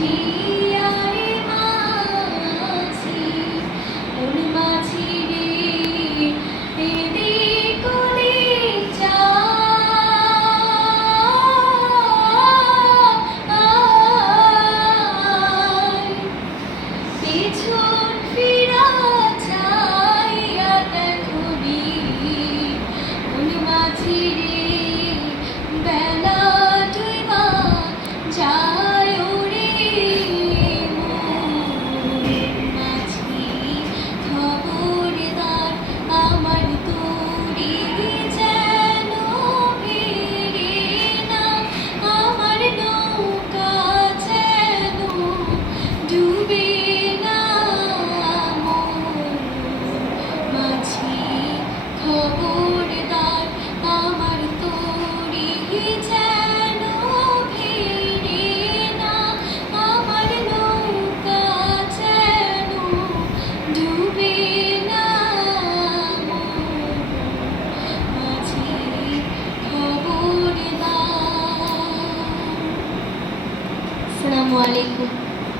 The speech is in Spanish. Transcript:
You. alaikum.